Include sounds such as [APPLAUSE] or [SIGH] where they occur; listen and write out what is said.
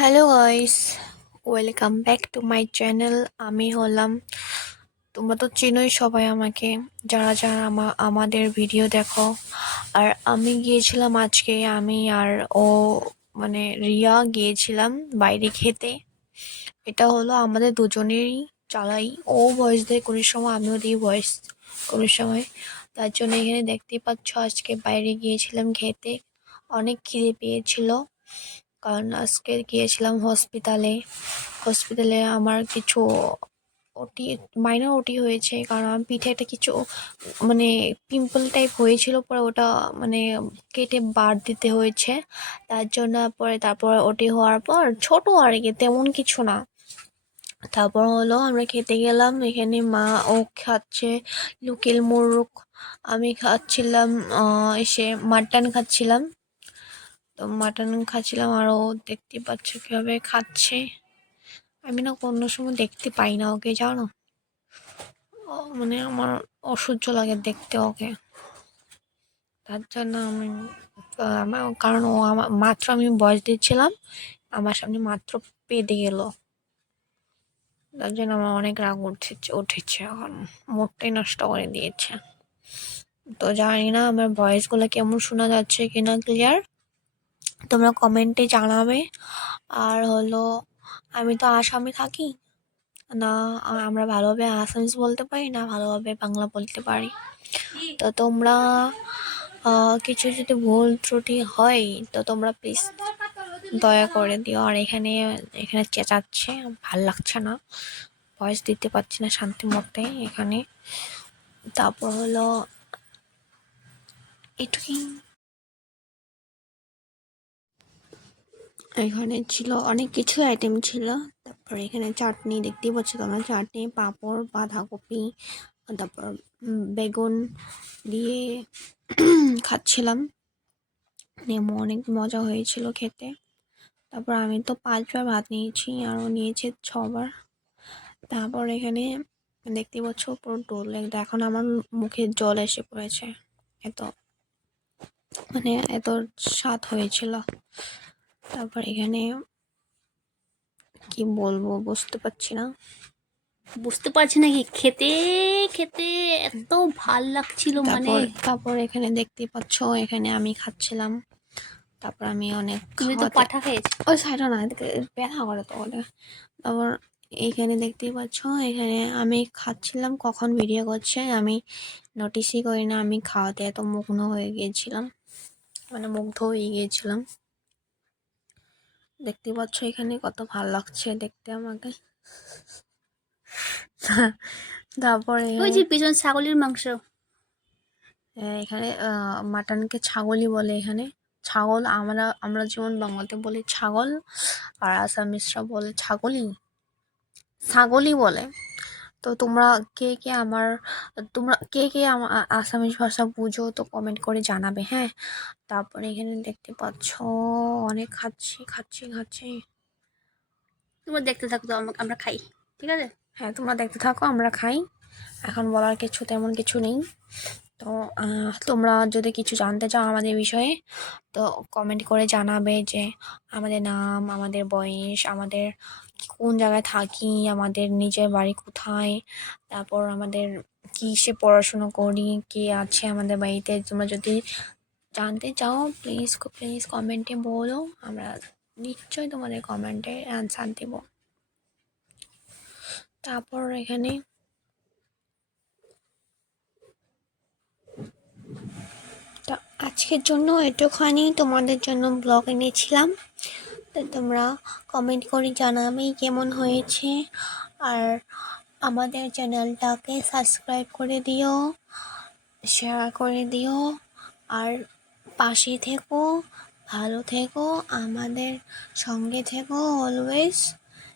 Hello guys welcome back to my channel আমি হলাম তোমরা তো চেনোই সবাই আমাকে। যারা যারা আমা, আমাদের ভিডিও দেখো। আর আমি গিয়েছিলাম আজকে, আমি আর ও মানে রিয়া গিয়েছিলাম বাইরে খেতে। এটা হলো আমাদের দুজনেরই চালাই। ও ভয়েস দেয় কোনো সময়, আমিও দিই ভয়েস কোনো সময়। তার জন্য এখানে দেখতেই পাচ্ছ, আজকে বাইরে গিয়েছিলাম খেতে। অনেক খিদে পেয়েছিল। কারণ আজকে গিয়েছিলাম হসপিটালে হসপিটালে আমার কিছু ওটি মাইনর ওটি হয়েছে, কারণ আমার পিঠে একটা কিছু মানে পিম্পল টাইপ হয়েছিল, পরে ওটা মানে কেটে বার দিতে হয়েছে। তার জন্য পরে তারপর ওটি হওয়ার পর ছোট আর কি, তেমন কিছু না। তারপর হলো আমরা খেতে গেলাম, এখানে মা ও খাচ্ছে লুকিল মোরগ। আমি খাচ্ছিলাম এসে মাটন খাচ্ছিলাম। তো মাটন খাচ্ছিলাম আর ও দেখতে পাচ্ছ কীভাবে খাচ্ছে। আমি না অন্য সময় দেখতে পাই না ওকে, জানো? মানে আমার অসহ্য লাগে দেখতে ওকে। তার জন্য আমি, আমার- কারণ ও আমার, মাত্র আমি বয়স দিচ্ছিলাম, আমার সামনে মাত্র পেদে গেল। তার জন্য আমার অনেক রাগ উঠেছে উঠেছে এখন, মুডটাই নষ্ট করে দিয়েছে। তো জানি না আমার ভয়েসগুলো কেমন শোনা যাচ্ছে কিনা ক্লিয়ার তোমরা কমেন্টে জানাবে। আর হলো, আমি তো আসামে থাকি। না, আমরা ভালোভাবে আসামিস বলতে পারি, না ভালোভাবে বাংলা বলতে পারি। তো তোমরা কিছু যদি ভুল ত্রুটি হয়, তো তোমরা প্লিজ দয়া করে দিও। আর এখানে এখানে চেঁচাচ্ছে, ভালো লাগছে না। ভয়েস দিতে পারছি না শান্তি মতে এখানে। তারপর হলো এটুকুই এখানে ছিল, অনেক কিছু আইটেম ছিল। তারপর এখানে চাটনি, দেখতেই পাচ্ছ তোমরা, চাটনি, পাঁপড়, বাঁধাকপি, তারপর বেগুন দিয়ে [CLEARS THROAT] খাচ্ছিলাম। নেমো অনেক মজা হয়েছিল খেতে। তারপর আমি তো পাঁচবার ভাত নিয়েছি, আরও নিয়েছে ছবার। তারপর এখানে দেখতে পাচ্ছ পুরো ডোল এখন আমার মুখে জল এসে পড়েছে। এত মানে এত স্বাদ হয়েছিল। তারপর এখানে কি বলব বুঝতে পারছি না। বুঝতে পারছি না কি খেতে খেতে এত ভালো লাগছিল মানে। তারপর তারপর এখানে দেখতে পাচ্ছ এখানে আমি খাচ্ছিলাম। তারপর আমি অনেক তুমি তো পাঠা খেয়েছি। ওই সাইডে না ব্যথা করে তো ওটা তারপর এইখানে দেখতেই পাচ্ছ এখানে আমি খাচ্ছিলাম কখন ভিডিও করছে আমি নোটিসই করি না আমি খাওয়াতে এত মুগ্ন হয়ে গিয়েছিলাম। মানে মুগ্ধ হয়ে গিয়েছিলাম। দেখতে পাচ্ছ এখানে কত ভালো লাগছে দেখতে আমাকে। তারপরে ওই যে পিছন ছাগলের মাংস। হ্যাঁ, এখানে মাটনকে ছাগলই বলে এখানে। ছাগল আমরা আমরা যেমন বাংলাতে বলি ছাগল আর আসামিসরা বলে ছাগলই। ছাগলই বলে। তো তোমরা কে কে আমার তোমরা কে কে আসামিজ ভাষা বুঝো তো কমেন্ট করে জানাবে হ্যাঁ? তারপরে এখানে দেখতে পাচ্ছ অনেক খাচ্ছি খাচ্ছি খাচ্ছি। তোমরা দেখতে থাকো তো আমা- আমরা খাই ঠিক আছে? হ্যাঁ তোমরা দেখতে থাকো আমরা খাই। এখন বলার কিছু তেমন কিছু নেই। তো তোমরা যদি কিছু জানতে চাও আমাদের বিষয়ে, তো কমেন্ট করে জানাবে যে আমাদের নাম, আমাদের বয়স, আমাদের কোন জায়গায় থাকি, আমাদের নিজের বাড়ি কোথায়, তারপর আমাদের কিসে পড়াশুনো করি, কে আছে আমাদের বাড়িতে। তোমরা যদি জানতে চাও প্লিজ প্লিজ কমেন্টে বলো, আমরা নিশ্চয়ই তোমাদের কমেন্টে অ্যান্সার দেবো। তারপর এখানে তো আজকের জন্য এটুখানি। তোমাদের জন্য ব্লগ এনেছিলাম। তো তোমরা কমেন্ট করে জানাবে কেমন হয়েছে। আর আমাদের চ্যানেলটাকে সাবস্ক্রাইব করে দিও শেয়ার করে দিও। আর পাশে থেকো, ভালো থেকো, আমাদের সঙ্গে থেকো অলওয়েজ